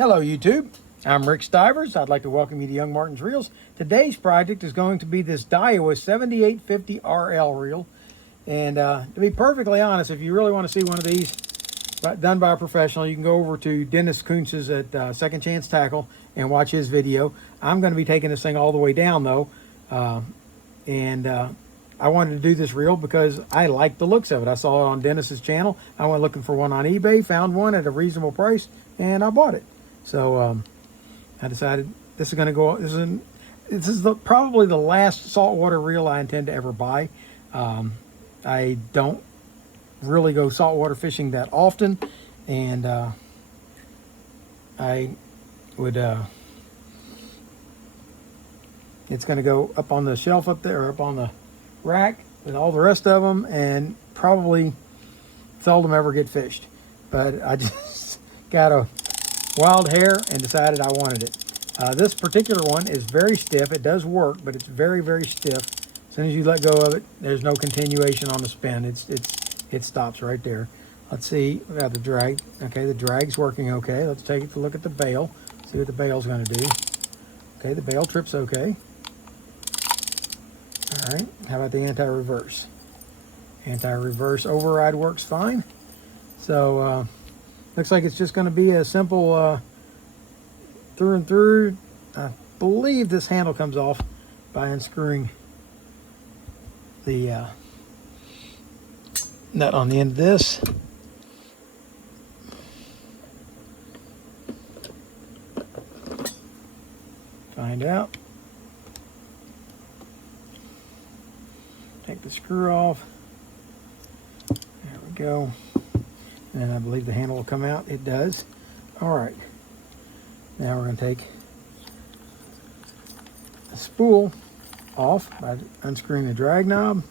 Hello YouTube, I'm Rick Stivers. I'd like to welcome you to Young Martin's Reels. Today's project is going to be this Daiwa 7850RL reel. And to be perfectly honest, if you really want to see one of these done by a professional, you can go over to Dennis Kuntz's at Second Chance Tackle and watch his video. I'm going to be taking this thing all the way down though. I wanted to do this reel because I like the looks of it. I saw it on Dennis's channel. I went looking for one on eBay, found one at a reasonable price, and I bought it. So I decided this is going to go. This is probably the last saltwater reel I intend to ever buy. I don't really go saltwater fishing that often, and I would. It's going to go up on the shelf up there, or up on the rack with all the rest of them, and probably seldom ever get fished. But I just got a wild hair and decided I wanted it. This particular one is very stiff. It does work, but it's very, very stiff. As soon as you let go of it, there's no continuation on the spin. It stops right there. Let's see. We got the drag. Okay, the drag's working okay. Let's take a look at the bail. See what the bail's going to do. Okay, the bail trip's okay. All right, how about the anti-reverse? Anti-reverse override works fine. So looks like it's just going to be a simple through and through. I believe this handle comes off by unscrewing the nut on the end of this. Find out. Take the screw off. There we go. And I believe the handle will come out. It does. All right. Now we're going to take the spool off by unscrewing the drag knob.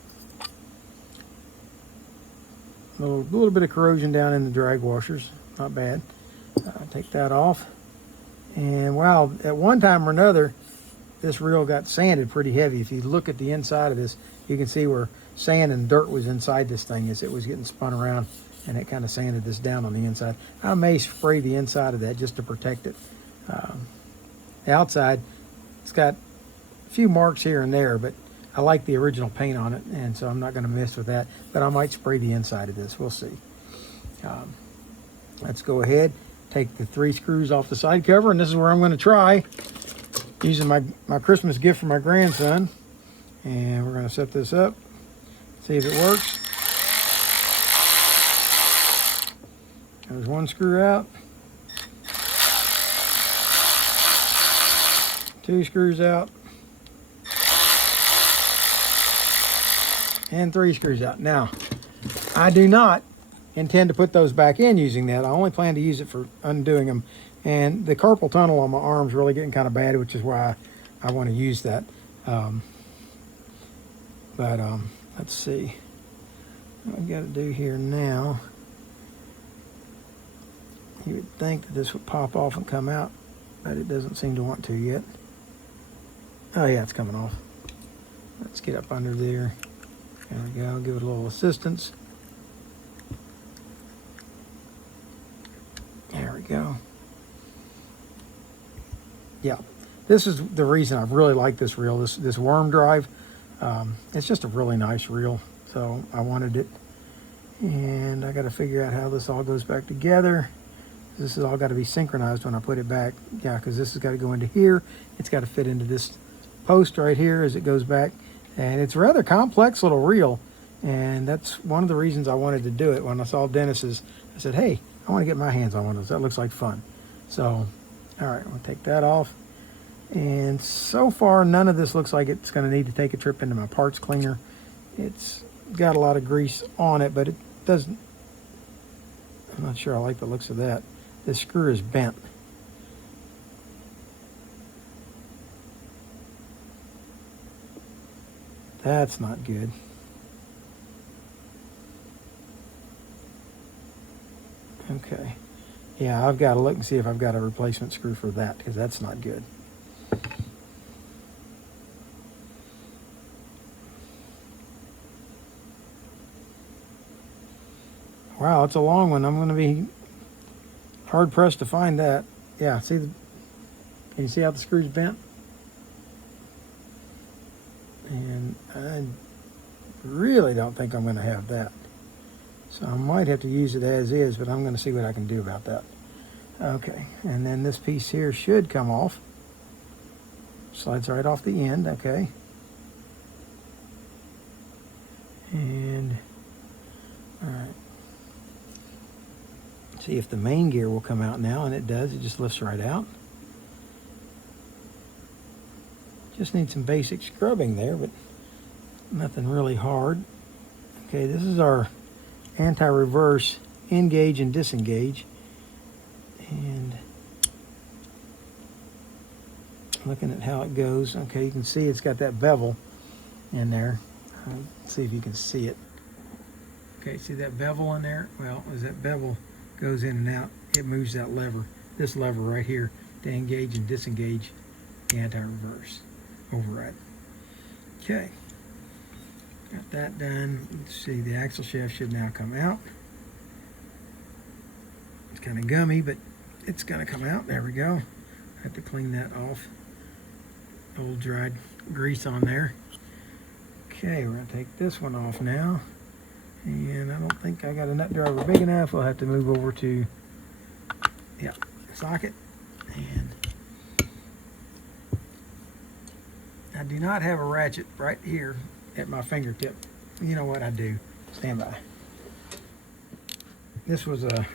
A little bit of corrosion down in the drag washers. Not bad. Take that off. And wow, at one time or another, this reel got sanded pretty heavy. If you look at the inside of this, you can see where sand and dirt was inside this thing as it was getting spun around, and it kind of sanded this down on the inside. I may spray the inside of that just to protect it. The outside, it's got a few marks here and there, but I like the original paint on it, and so I'm not going to mess with that, but I might spray the inside of this. We'll see. Let's go ahead, take the 3 screws off the side cover, and this is where I'm going to try using my Christmas gift for my grandson. And we're going to set this up, see if it works. There's 1 screw out. 2 screws out. And 3 screws out. Now, I do not intend to put those back in using that. I only plan to use it for undoing them. And the carpal tunnel on my arm's really getting kind of bad, which is why I want to use that. Let's see what I've got to do here now. You would think that this would pop off and come out, but it doesn't seem to want to yet. Oh yeah, it's coming off. Let's get up under there. There we go. Give it a little assistance. There we go. Yeah, this is the reason I really like this reel. This worm drive. It's just a really nice reel, so I wanted it. And I got to figure out how this all goes back together. This has all got to be synchronized when I put it back. Yeah, because this has got to go into here. It's got to fit into this post right here as it goes back. And it's a rather complex little reel. And that's one of the reasons I wanted to do it. When I saw Dennis's, I said, hey, I want to get my hands on one of those. That looks like fun. So, all right, I'm going to take that off. And so far, none of this looks like it's going to need to take a trip into my parts cleaner. It's got a lot of grease on it, but it doesn't. I'm not sure I like the looks of that. This screw is bent. That's not good. Okay. Yeah, I've got to look and see if I've got a replacement screw for that, because that's not good. Wow, it's a long one. I'm going to be hard pressed to find that. yeah, see the, can you see how the screw's bent? And I really don't think I'm going to have that. So I might have to use it as is, but I'm going to see what I can do about that. Okay, and then this piece here should come off. Slides right off the end, okay. And, all right. See if the main gear will come out now, and it does. It just lifts right out. Just need some basic scrubbing there, but nothing really hard. Okay, this is our anti-reverse engage and disengage. And looking at how it goes, okay, you can see it's got that bevel in there. Let's see if you can see it. Okay, see that bevel in there? Well, as that bevel goes in and out, it moves that lever, this lever right here, to engage and disengage the anti-reverse override. Okay, got that done. Let's see, the axle shaft should now come out. It's kind of gummy, but it's going to come out. There we go. I have to clean that off. Old dried grease on there. Okay, we're going to take this one off now. And I don't think I got a nut driver big enough. We'll have to move over to, yeah, socket. And I do not have a ratchet right here at my fingertip. You know what I do? Stand by. This was a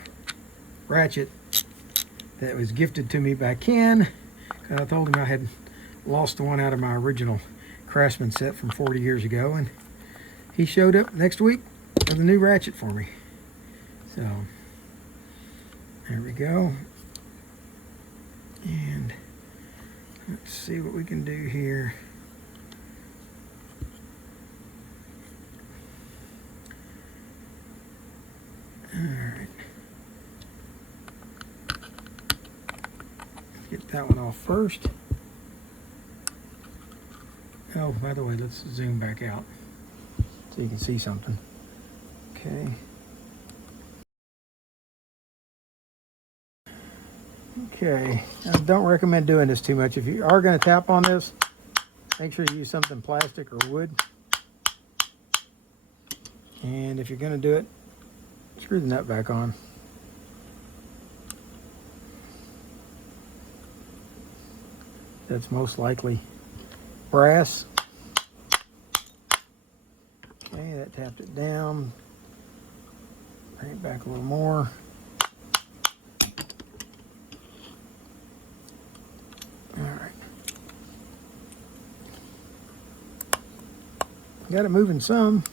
ratchet that was gifted to me by Ken. I told him I had lost one out of my original Craftsman set from 40 years ago, and he showed up next week with a new ratchet for me. So there we go. And let's see what we can do here. All right. Get that one off first. Oh, by the way, let's zoom back out so you can see something. Okay. Okay, I don't recommend doing this too much. If you are going to tap on this, make sure you use something plastic or wood. And if you're going to do it, screw the nut back on. That's most likely brass. Okay, that tapped it down. Bring it back a little more. All right. Got it moving some.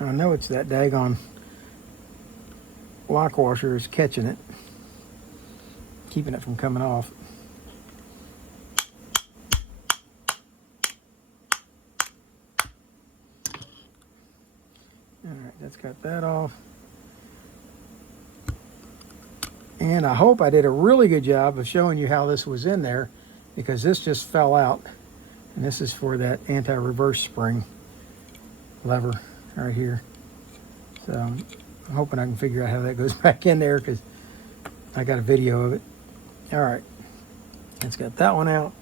I know it's that daggone lock washer is catching it, keeping it from coming off. All right, that's got that off. And I hope I did a really good job of showing you how this was in there, because this just fell out. And this is for that anti-reverse spring lever right here. So I'm hoping I can figure out how that goes back in there, because I got a video of it. All right, let's get that one out.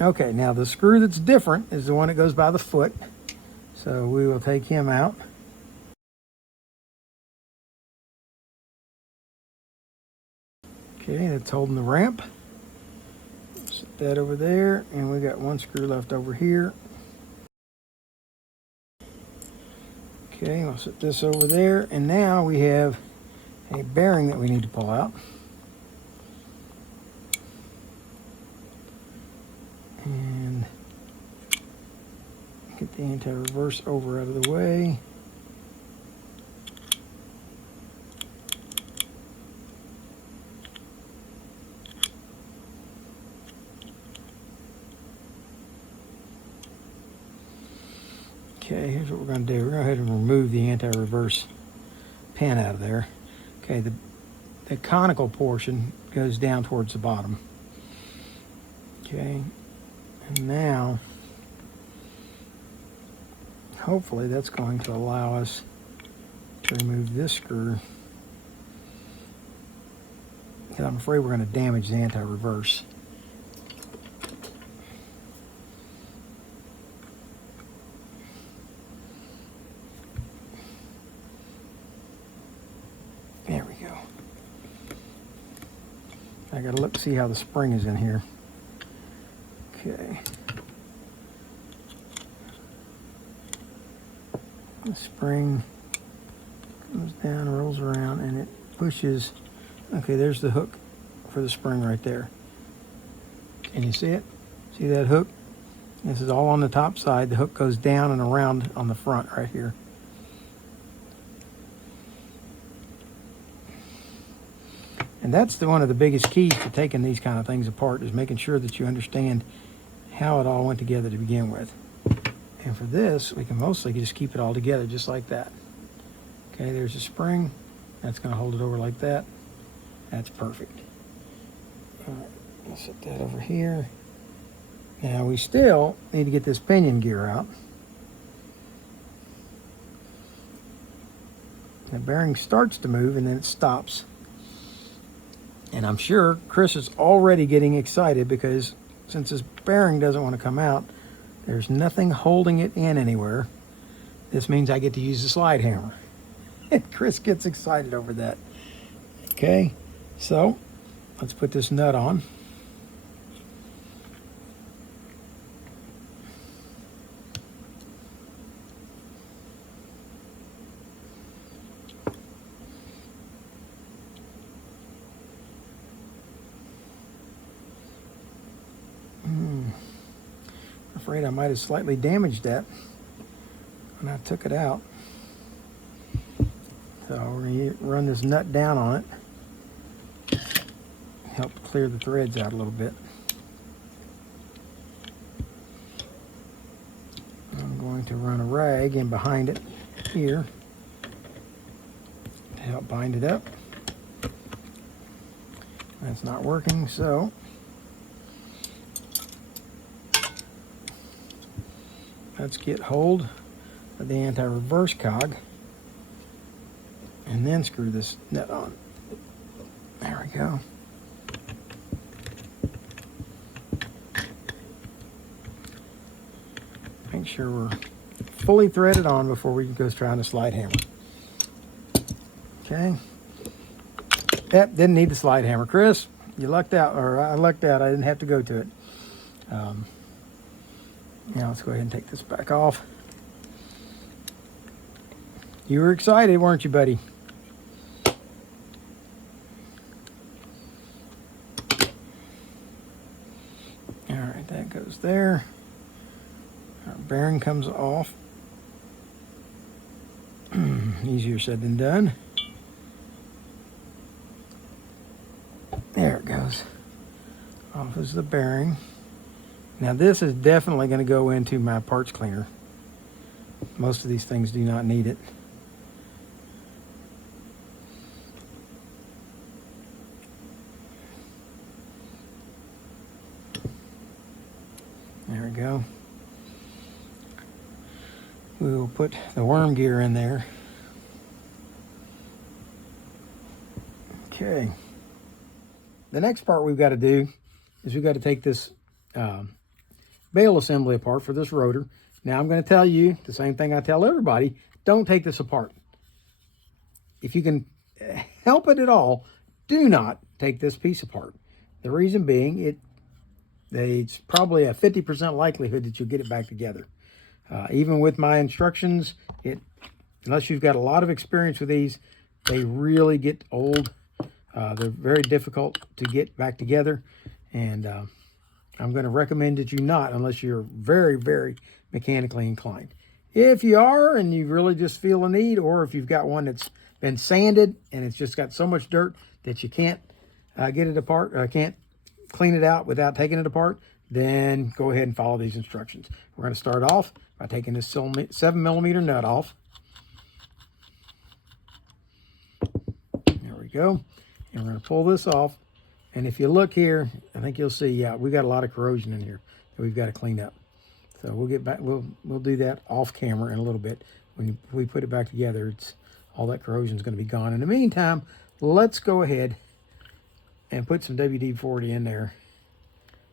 Okay, now the screw that's different is the one that goes by the foot. So we will take him out. Okay, that's holding the ramp. Set that over there, and we got one screw left over here. Okay, I'll set this over there, and now we have a bearing that we need to pull out. And get the anti-reverse over out of the way. Okay, here's what we're going to do. We're going to go ahead and remove the anti-reverse pin out of there. Okay, the conical portion goes down towards the bottom. Okay, and now hopefully that's going to allow us to remove this screw. I'm afraid we're going to damage the anti-reverse. There we go. I got to look, see how the spring is in here. Okay. The spring comes down, rolls around, and it pushes. Okay, there's the hook for the spring right there. Can you see it? See that hook? This is all on the top side. The hook goes down and around on the front right here. And that's one of the biggest keys to taking these kind of things apart, is making sure that you understand how it all went together to begin with. And for this, we can mostly just keep it all together just like that. Okay, there's a spring. That's going to hold it over like that. That's perfect. All right, I'll set that over here. Now we still need to get this pinion gear out. The bearing starts to move and then it stops. And I'm sure Chris is already getting excited because since this bearing doesn't want to come out, there's nothing holding it in anywhere. This means I get to use the slide hammer. And Chris gets excited over that. Okay. So, let's put this nut on. I'm afraid I might have slightly damaged that when I took it out. So we're going to run this nut down on it. Help clear the threads out a little bit. I'm going to run a rag in behind it here to help bind it up. That's not working, so let's get hold of the anti-reverse cog and then screw this nut on. There we go. Make sure we're fully threaded on before we go trying to slide hammer. Okay. Yep, didn't need the slide hammer. Chris, you lucked out, or I lucked out. I didn't have to go to it. Now let's go ahead and take this back off. You were excited, weren't you, buddy? All right, that goes there. Our bearing comes off. Easier said than done. There it goes. Off is the bearing. Now this is definitely going to go into my parts cleaner. Most of these things do not need it. There we go. We will put the worm gear in there. Okay. The next part we've got to do is we've got to take this bail assembly apart for this rotor. Now I'm going to tell you the same thing I tell everybody. Don't take this apart. If you can help it at all, do not take this piece apart. The reason being, it's probably a 50% likelihood that you'll get it back together. Even with my instructions, unless you've got a lot of experience with these, they really get old. They're very difficult to get back together. And I'm going to recommend that you not, unless you're very, very mechanically inclined. If you are and you really just feel a need, or if you've got one that's been sanded and it's just got so much dirt that you can't get it apart, can't clean it out without taking it apart, then go ahead and follow these instructions. We're going to start off by taking this 7mm nut off. There we go. And we're going to pull this off. And if you look here, I think you'll see, yeah, we got a lot of corrosion in here that we've got to clean up. So we'll get back, we'll do that off camera in a little bit. When we put it back together, all that corrosion is going to be gone. In the meantime, let's go ahead and put some WD-40 in there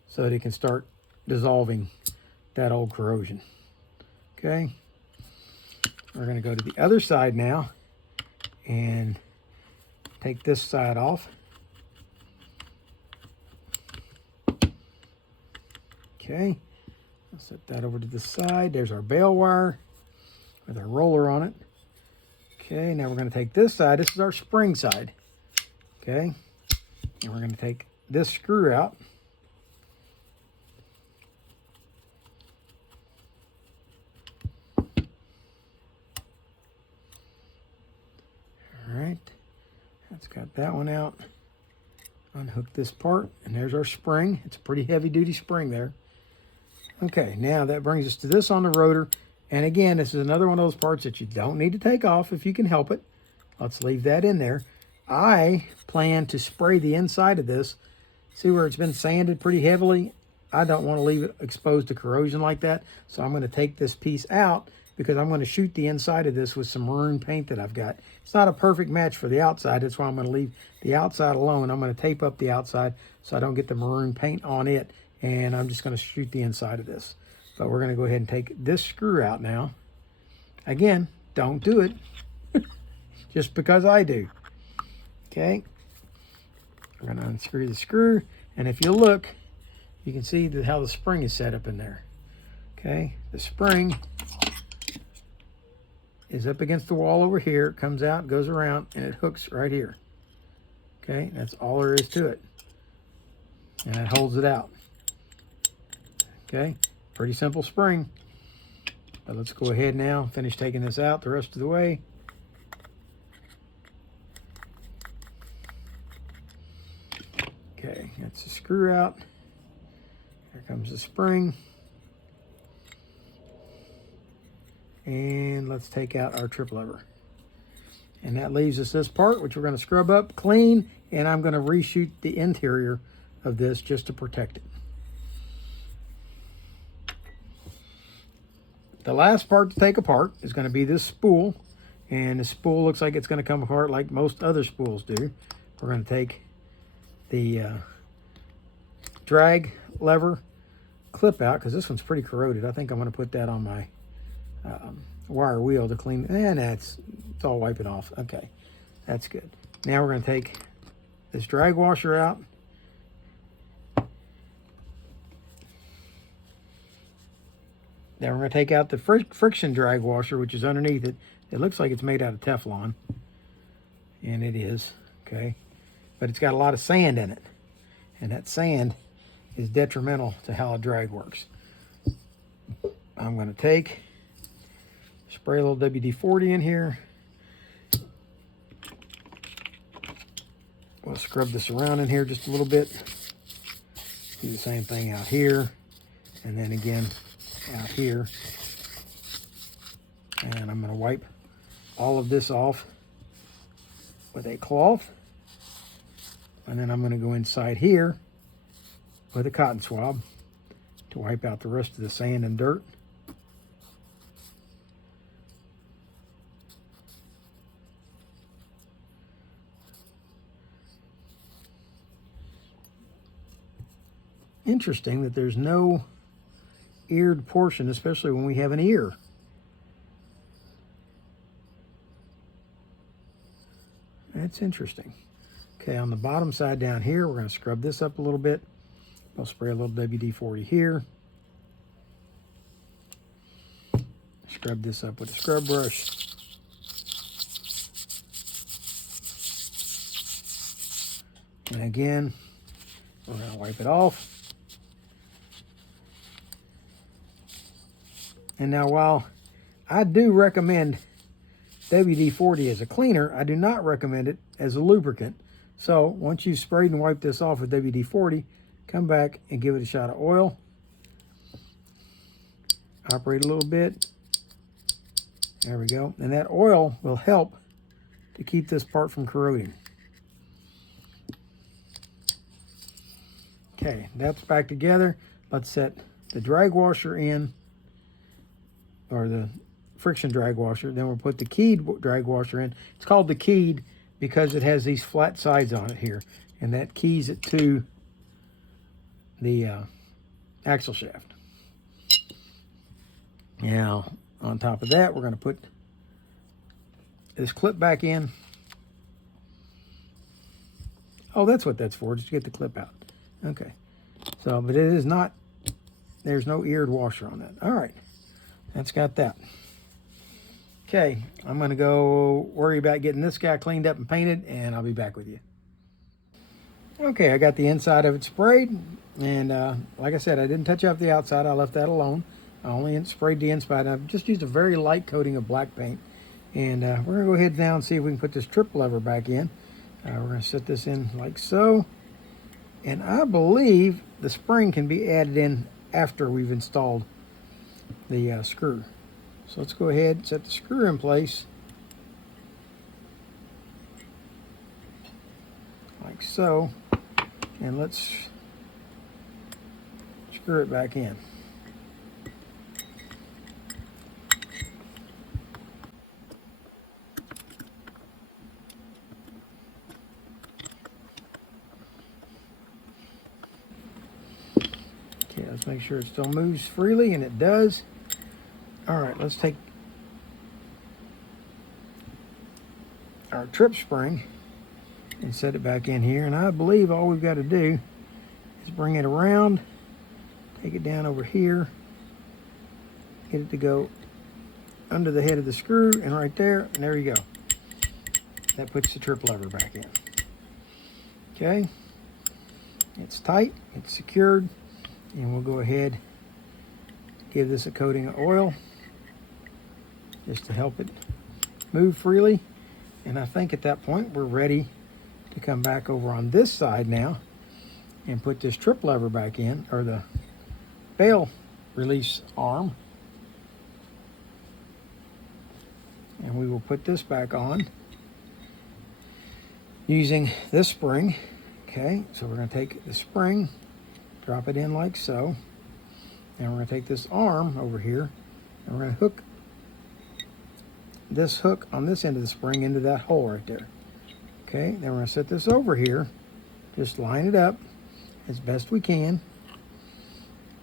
so that it can start dissolving that old corrosion. Okay. We're going to go to the other side now and take this side off. Okay. I'll set that over to the side. There's our bail wire with our roller on it. Okay, now we're going to take this side. This is our spring side. Okay, and we're going to take this screw out. All right, that's got that one out. Unhook this part, and there's our spring. It's a pretty heavy-duty spring there. Okay, now that brings us to this on the rotor. And again, this is another one of those parts that you don't need to take off if you can help it. Let's leave that in there. I plan to spray the inside of this. See where it's been sanded pretty heavily? I don't want to leave it exposed to corrosion like that. So I'm going to take this piece out because I'm going to shoot the inside of this with some maroon paint that I've got. It's not a perfect match for the outside. That's why I'm going to leave the outside alone. I'm going to tape up the outside so I don't get the maroon paint on it. And I'm just going to shoot the inside of this. But we're going to go ahead and take this screw out now. Again, don't do it just because I do. Okay. We're going to unscrew the screw. And if you look, you can see how the spring is set up in there. Okay. The spring is up against the wall over here. It comes out, goes around, and it hooks right here. Okay. That's all there is to it. And it holds it out. Okay, pretty simple spring. But let's go ahead now, finish taking this out the rest of the way. Okay, that's the screw out. Here comes the spring. And let's take out our trip lever. And that leaves us this part, which we're going to scrub up, clean, and I'm going to reshoot the interior of this just to protect it. The last part to take apart is going to be this spool, and the spool looks like it's going to come apart like most other spools do. We're going to take the drag lever clip out because this one's pretty corroded. I think I'm going to put that on my wire wheel to clean, and it's all wiping off. Okay, that's good. Now we're going to take this drag washer out. Now we're going to take out the friction drag washer, which is underneath it. It looks like it's made out of Teflon, and it is, okay? But it's got a lot of sand in it, and that sand is detrimental to how a drag works. I'm going to spray a little WD-40 in here. We'll scrub this around in here just a little bit. Do the same thing out here, and then again out here. And I'm going to wipe all of this off with a cloth, and then I'm going to go inside here with a cotton swab to wipe out the rest of the sand and dirt. Interesting that there's no eared portion, especially when we have an ear. That's interesting. Okay, on the bottom side down here, we're going to scrub this up a little bit. I'll spray a little WD-40 here. Scrub this up with a scrub brush. And again, we're going to wipe it off. And now, while I do recommend WD-40 as a cleaner, I do not recommend it as a lubricant. So once you've sprayed and wiped this off with WD-40, come back and give it a shot of oil. Operate a little bit. There we go. And that oil will help to keep this part from corroding. Okay, that's back together. Let's set the drag washer in, or the friction drag washer. Then we'll put the keyed drag washer in. It's called the keyed because it has these flat sides on it here, and that keys it to the axle shaft. Now, on top of that, we're going to put this clip back in. Oh, that's what that's for, just to get the clip out. Okay. So, but it is not, there's no eared washer on that. All right. That's got that. Okay. I'm going to go worry about getting this guy cleaned up and painted, and I'll be back with you. Okay, I got the inside of it sprayed, and like I said, I didn't touch up the outside. I left that alone. I only sprayed the inside. I've just used a very light coating of black paint. And we're going to go ahead now and see if we can put this trip lever back in. We're going to set this in like so. And I believe the spring can be added in after we've installed the screw. So let's go ahead and set the screw in place. Like so. And let's screw it back in. Okay, let's make sure it still moves freely, and it does. All right, let's take our trip spring and set it back in here. And I believe all we've got to do is bring it around, take it down over here, get it to go under the head of the screw, and right there, and there you go. That puts the trip lever back in. Okay, it's tight, it's secured. And we'll go ahead, give this a coating of oil just to help it move freely. And I think at that point we're ready to come back over on this side now and put this trip lever back in, or the bail release arm. And we will put this back on using this spring. Okay, so we're going to take the spring, drop it in like so. And we're going to take this arm over here, and we're going to hook this hook on this end of the spring into that hole right there. Okay, then we're going to set this over here, just line it up as best we can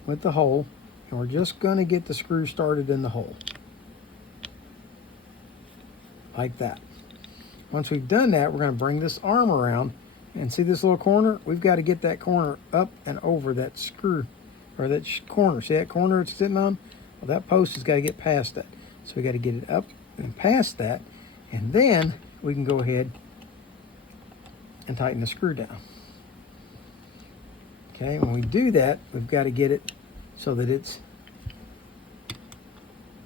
with the hole, and we're just going to get the screw started in the hole. Like that. Once we've done that, we're going to bring this arm around, and see this little corner? We've got to get that corner up and over that screw, or that corner. See that corner it's sitting on? Well, that post has got to get past that. So we got to get it up and past that, and then we can go ahead and tighten the screw down. Okay, when we do that, we've got to get it so that it's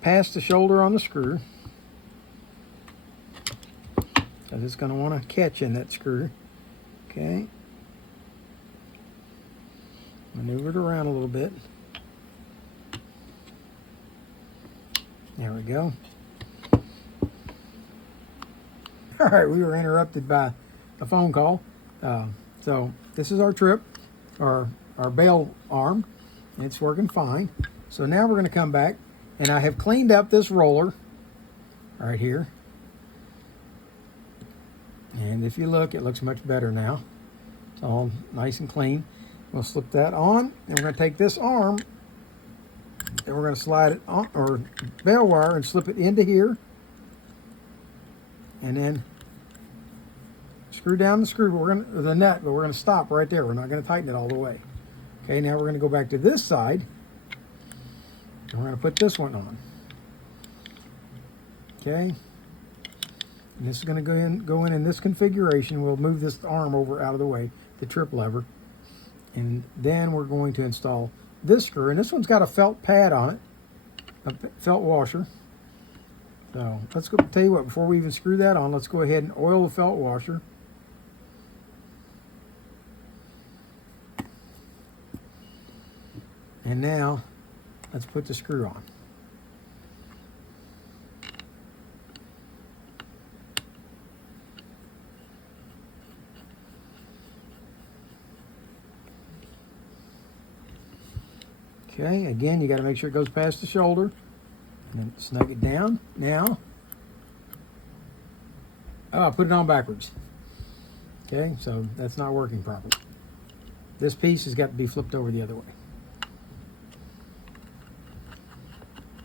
past the shoulder on the screw, because it's going to want to catch in that screw. Okay, maneuver it around a little bit. There we go. All right, we were interrupted by a phone call. So this is our trip, our bail arm. It's working fine. So now we're going to come back, and I have cleaned up this roller right here. And if you look, it looks much better now. It's all nice and clean. We'll slip that on, and we're going to take this arm, and we're going to slide it on, or bail wire, and slip it into here. And then screw down the screw, but we're going to, the nut, but we're going to stop right there. We're not going to tighten it all the way. Okay, now we're going to go back to this side, and we're going to put this one on. Okay. And this is going to go in this configuration. We'll move this arm over out of the way, the trip lever. And then we're going to install this screw. And this one's got a felt pad on it, a felt washer. So let's go, tell you what, before we even screw that on, let's go ahead and oil the felt washer. And now let's put the screw on. Okay, again, you got to make sure it goes past the shoulder. And then snug it down. Now, I put it on backwards. Okay, so that's not working properly. This piece has got to be flipped over the other way.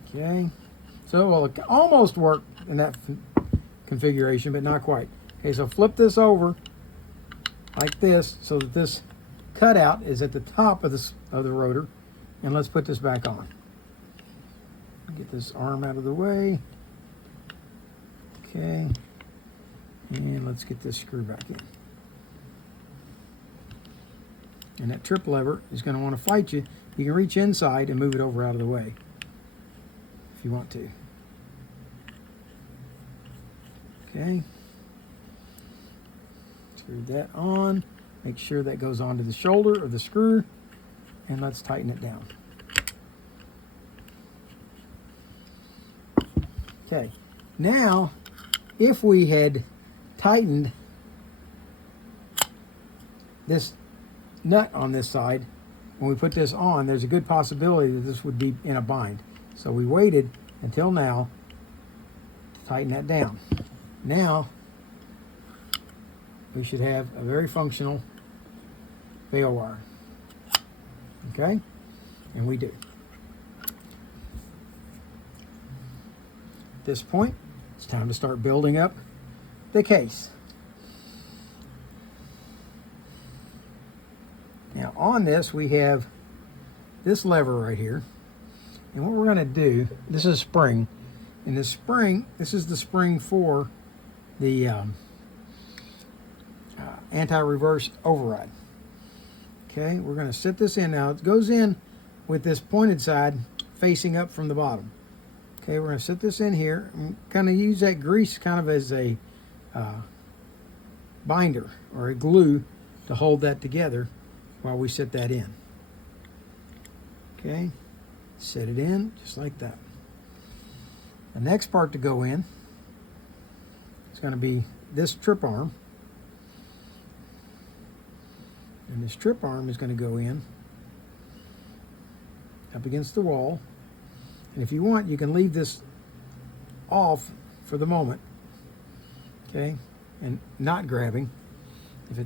Okay, so well, it almost worked in that configuration, but not quite. Okay, so flip this over like this so that this cutout is at the top of the rotor, and let's put this back on. Get this arm out of the way. Okay, and let's get this screw back in. And that trip lever is going to want to fight you. You can reach inside and move it over out of the way if you want to. Okay. Screw that on. Make sure that goes onto the shoulder of the screw. And let's tighten it down. Okay. Now, if we had tightened this nut on this side, when we put this on, there's a good possibility that this would be in a bind. So we waited until now to tighten that down. Now we should have a very functional bail wire. Okay, and we do. At this point, it's time to start building up the case. Now on this, we have this lever right here. And what we're going to do, this is a spring. And this spring, this is the spring for the anti-reverse override. Okay, we're going to set this in now. It goes in with this pointed side facing up from the bottom. Okay, we're going to set this in here and kind of use that grease kind of as a binder or a glue to hold that together while we set that in. Okay, set it in just like that. The next part to go in is going to be this trip arm. And this trip arm is going to go in up against the wall. And if you want, you can leave this off for the moment. Okay, and not grabbing. If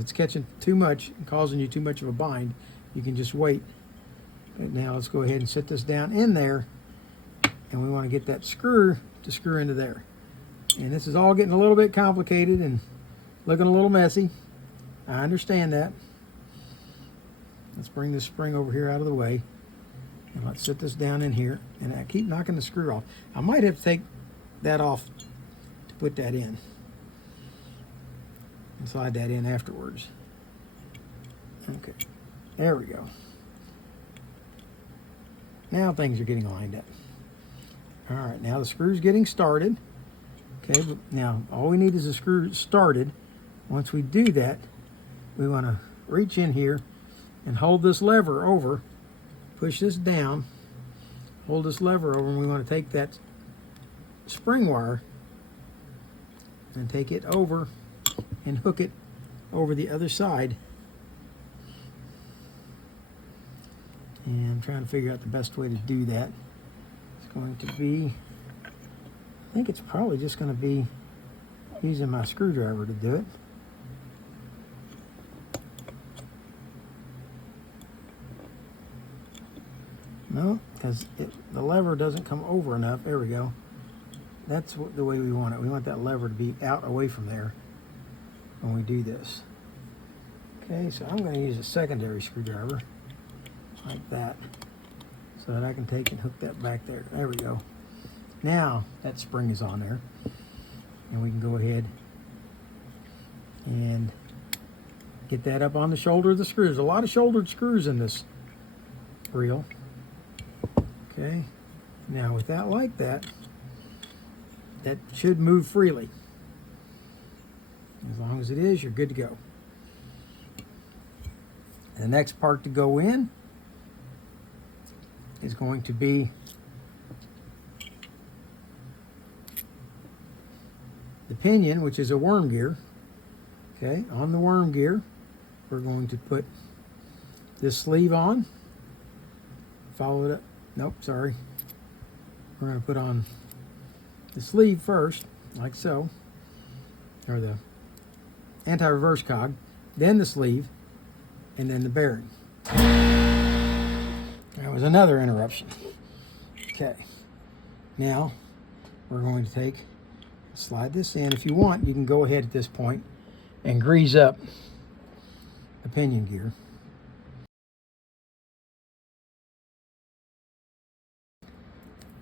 it's catching too much and causing you too much of a bind, you can just wait. But now let's go ahead and set this down in there, and we want to get that screw to screw into there. And this is all getting a little bit complicated and looking a little messy. I understand that. Let's bring this spring over here out of the way, and let's set this down in here, and I keep knocking the screw off. I might have to take that off to put that in and slide that in afterwards. Okay, there we go. Now things are getting lined up. All right, now the screw's getting started. Okay, but now all we need is a screw started. Once we do that, we want to reach in here and hold this lever over, push this down, hold this lever over, and we want to take that spring wire and take it over and hook it over the other side. And I'm trying to figure out the best way to do that. It's going to be, I think it's probably just going to be using my screwdriver to do it. No, because the lever doesn't come over enough. There we go. That's the way we want it. We want that lever to be out away from there when we do this. Okay, so I'm going to use a secondary screwdriver like that so that I can take and hook that back there. There we go. Now that spring is on there, and we can go ahead and get that up on the shoulder of the screw. There's a lot of shouldered screws in this reel. Okay, now with that like that, that should move freely. As long as it is, you're good to go. The next part to go in is going to be the pinion, which is a worm gear. Okay, on the worm gear, we're going to put this sleeve on. follow it up. Nope, sorry. We're going to put on the sleeve first, like so, or the anti-reverse cog, then the sleeve, and then the bearing. That was another interruption. Okay, now we're going to slide this in. If you want, you can go ahead at this point and grease up the pinion gear.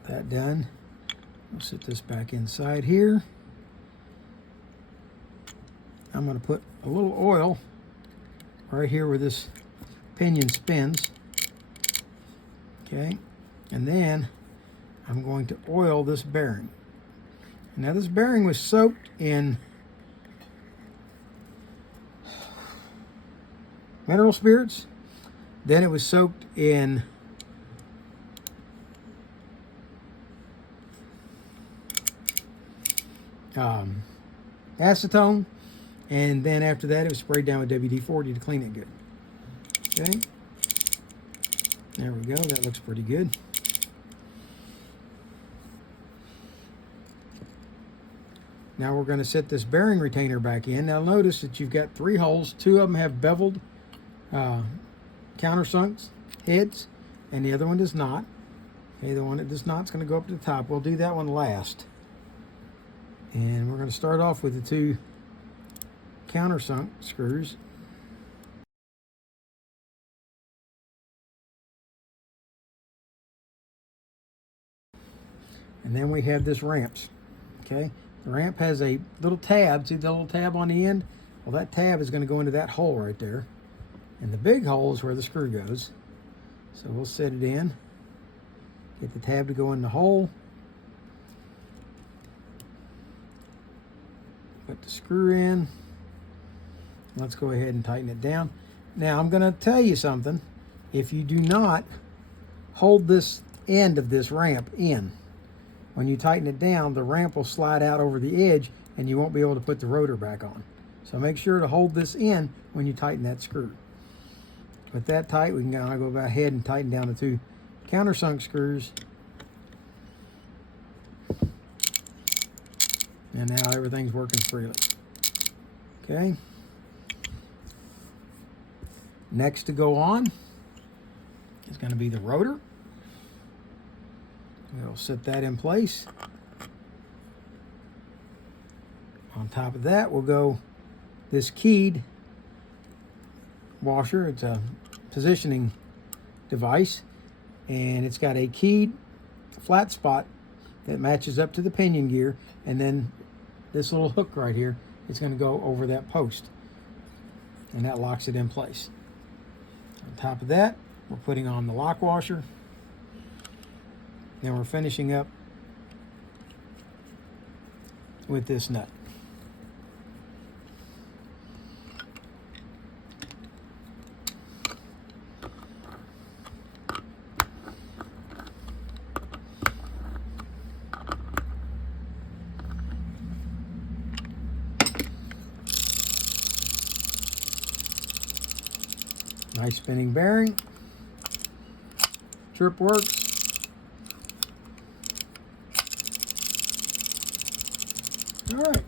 That done, we'll set this back inside here. I'm going to put a little oil right here where this pinion spins. Okay, and then I'm going to oil this bearing. Now this bearing was soaked in mineral spirits, then it was soaked in acetone, and then after that it was sprayed down with WD-40 to clean it good. Okay, there we go, that looks pretty good. Now we're going to set this bearing retainer back in. Now notice that you've got 3 holes. 2 of them have beveled countersunk heads, and the other one does not. Okay, the one that does not is going to go up to the top. We'll do that one last. And we're going to start off with the 2 countersunk screws. And then we have this ramps. Okay, the ramp has a little tab. See the little tab on the end? Well, that tab is going to go into that hole right there. And the big hole is where the screw goes. So we'll set it in. Get the tab to go in the hole. Put the screw in. Let's go ahead and tighten it down. Now I'm going to tell you something. If you do not hold this end of this ramp in, when you tighten it down, the ramp will slide out over the edge and you won't be able to put the rotor back on. So make sure to hold this in when you tighten that screw. With that tight, we can kind of go ahead and tighten down the 2 countersunk screws. And now everything's working freely. Okay. Next to go on is going to be the rotor. We'll set that in place. On top of that, we'll go this keyed washer. It's a positioning device, and it's got a keyed flat spot that matches up to the pinion gear, and then this little hook right here is going to go over that post, and that locks it in place. On top of that, we're putting on the lock washer. Then we're finishing up with this nut. Nice spinning bearing. Trip works. All right.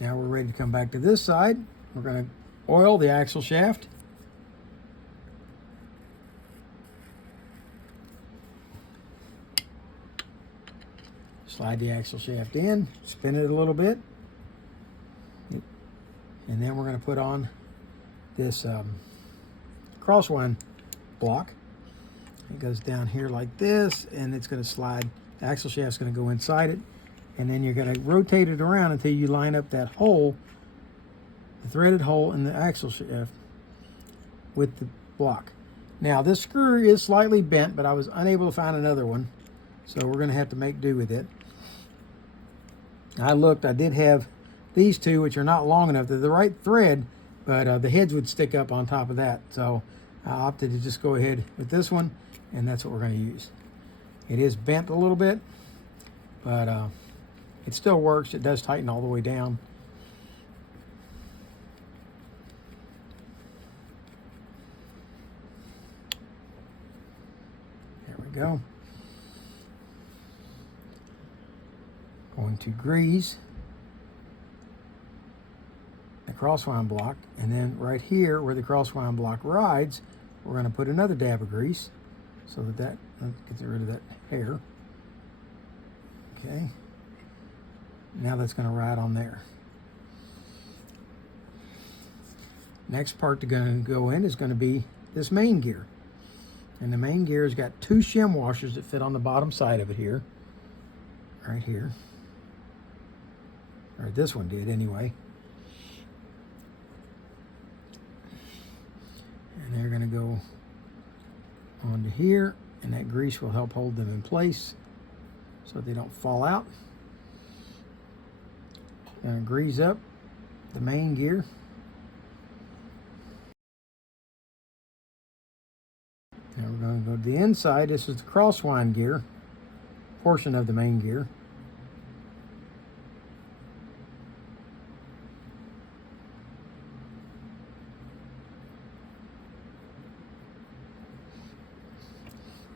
Now we're ready to come back to this side. We're going to oil the axle shaft. Slide the axle shaft in, spin it a little bit, and then we're going to put on this crosswind block. It goes down here like this, and it's going to slide. The axle shaft's going to go inside it, and then you're going to rotate it around until you line up that hole, the threaded hole in the axle shaft with the block. Now this screw is slightly bent, but I was unable to find another one, so we're going to have to make do with it. I looked, I did have these 2, which are not long enough. They're the right thread, but the heads would stick up on top of that. So I opted to just go ahead with this one, and that's what we're going to use. It is bent a little bit, but it still works. It does tighten all the way down. There we go. Going to grease the crosswind block, and then right here where the crosswind block rides, we're going to put another dab of grease so that gets rid of that hair. Okay, now that's going to ride on there. Next part to go in is going to be this main gear, and the main gear has got 2 shim washers that fit on the bottom side of it here, right here, or this one did anyway. And they're going to go onto here, and that grease will help hold them in place so they don't fall out. Going to grease up the main gear. Now we're going to go to the inside. This is the crosswind gear portion of the main gear.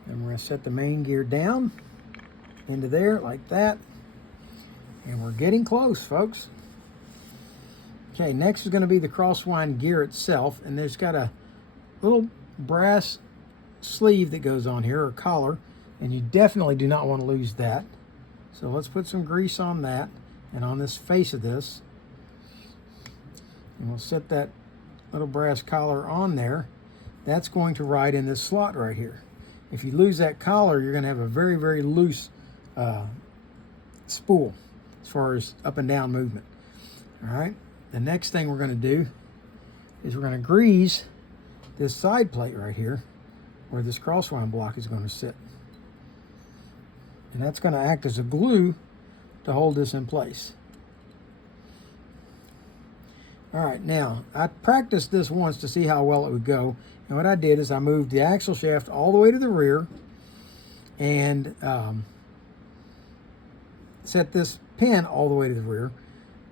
And we're going to set the main gear down into there like that. And we're getting close, folks. Okay, next is going to be the crosswind gear itself. And there's got a little brass sleeve that goes on here, or collar. And you definitely do not want to lose that. So let's put some grease on that and on this face of this. And we'll set that little brass collar on there. That's going to ride in this slot right here. If you lose that collar, you're going to have a very, very loose spool as far as up and down movement. All right. The next thing we're going to do is we're going to grease this side plate right here where this crosswind block is going to sit. And that's going to act as a glue to hold this in place. All right, now I practiced this once to see how well it would go. And what I did is I moved the axle shaft all the way to the rear and set this pin all the way to the rear.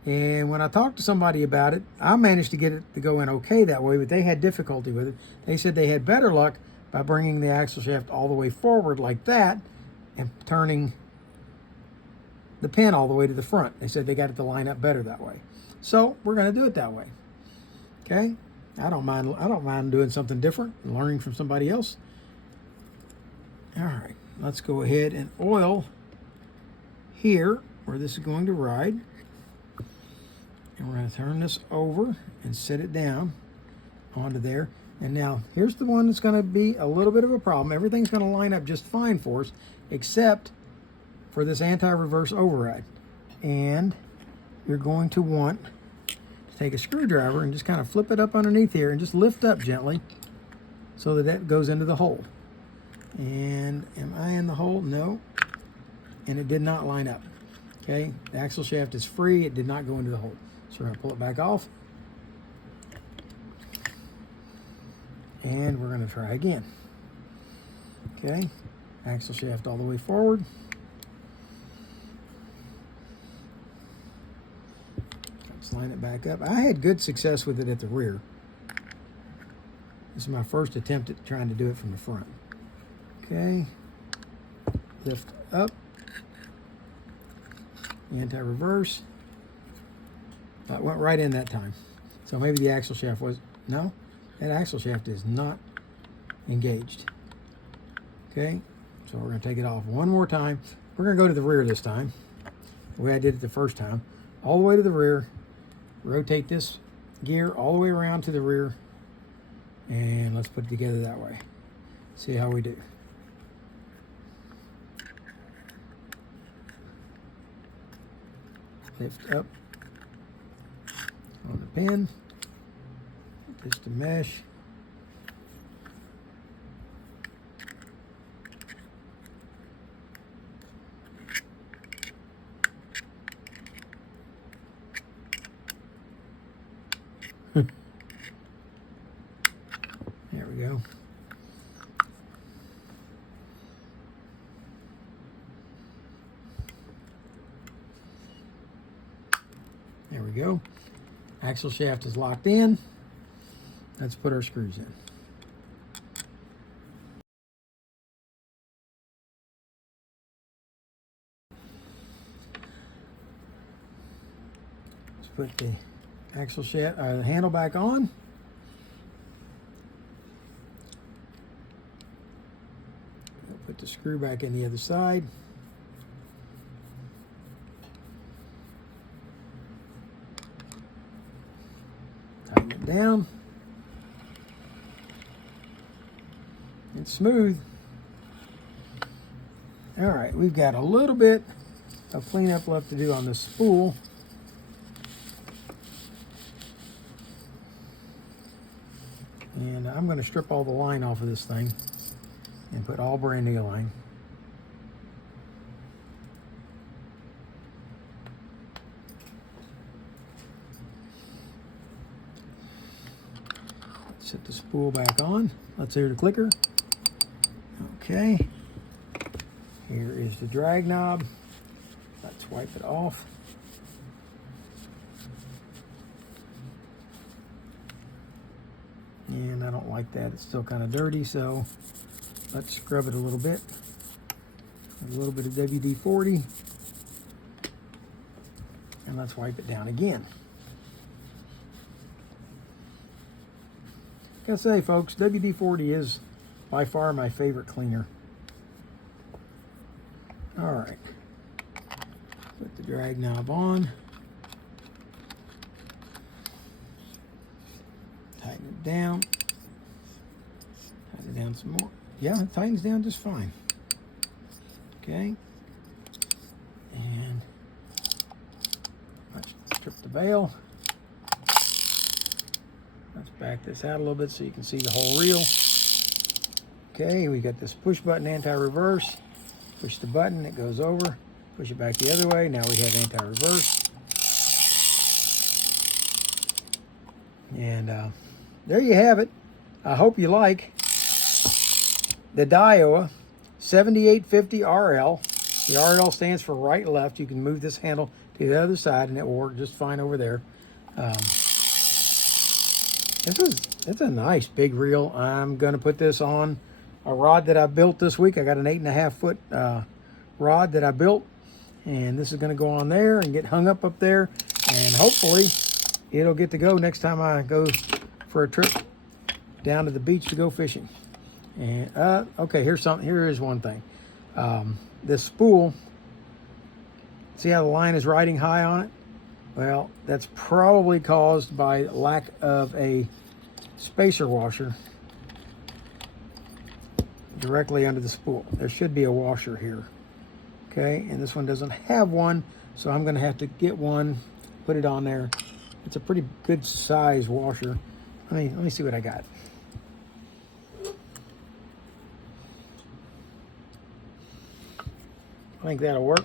And when I talked to somebody about it, I managed to get it to go in okay that way, but they had difficulty with it. They said they had better luck by bringing the axle shaft all the way forward like that and turning the pin all the way to the front. They said they got it to line up better that way. So we're going to do it that way. Okay? I don't mind doing something different and learning from somebody else. All right, let's go ahead and oil here where this is going to ride. And we're going to turn this over and set it down onto there. And now here's the one that's going to be a little bit of a problem. Everything's going to line up just fine for us except for this anti-reverse override. And you're going to want to take a screwdriver and just kind of flip it up underneath here and just lift up gently so that that goes into the hole. And am I in the hole? No. And it did not line up. Okay, the axle shaft is free. It did not go into the hole. So we're going to pull it back off. And we're going to try again. Okay, axle shaft all the way forward. Let's line it back up. I had good success with it at the rear. This is my first attempt at trying to do it from the front. Okay, lift up, anti-reverse. It went right in that time. So maybe the axle shaft was, no, that axle shaft is not engaged. Okay, so we're going to take it off one more time. We're going to go to the rear this time, the way I did it the first time. All the way to the rear, rotate this gear all the way around to the rear, and let's put it together that way. See how we do. Lift up on the pin, put this to mesh. There we go. we go. Axle shaft is locked in. Let's put our screws in. Let's put the axle shaft, the handle back on. We'll put the screw back in the other side. Tighten it down. It's smooth. All right, we've got a little bit of cleanup left to do on the spool. And I'm going to strip all the line off of this thing and put all brand new line. Set the spool back on. Let's hear the clicker. Okay. Here is the drag knob. Let's wipe it off. And I don't like that. It's still kind of dirty, so let's scrub it a little bit. A little bit of WD-40. And let's wipe it down again. Gotta say, folks, WD-40 is by far my favorite cleaner. All right. Put the drag knob on. Tighten it down. Tighten it down some more. Yeah, it tightens down just fine. Okay. And let's strip the bail. Let's back this out a little bit so you can see the whole reel. Okay, we got this push button anti-reverse. Push the button, it goes over. Push it back the other way. Now we have anti-reverse. And there you have it. I hope you like the Daiwa 7850RL. The RL stands for right and left. You can move this handle to the other side and it will work just fine over there. It's a nice big reel. I'm going to put this on a rod that I built this week. I got an 8.5 foot rod that I built, and this is going to go on there and get hung up there, and hopefully it'll get to go next time I go for a trip down to the beach to go fishing. And okay, here is one thing. This spool, see how the line is riding high on it? Well, that's probably caused by lack of a spacer washer directly under the spool. There should be a washer here. Okay, and this one doesn't have one, so I'm going to have to get one, put it on there. It's a pretty good size washer. Let me see what I got. I think that'll work.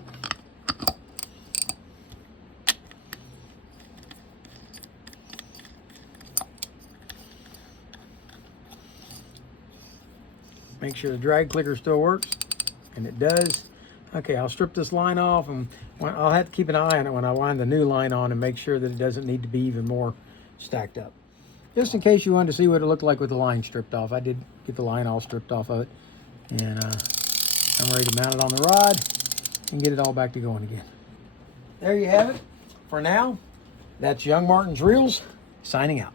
Make sure the drag clicker still works, and it does. Okay, I'll strip this line off, and I'll have to keep an eye on it when I wind the new line on and make sure that it doesn't need to be even more stacked up. Just in case you wanted to see what it looked like with the line stripped off. I did get the line all stripped off of it, and I'm ready to mount it on the rod and get it all back to going again. There you have it. For now, that's Young Martin's Reels signing out.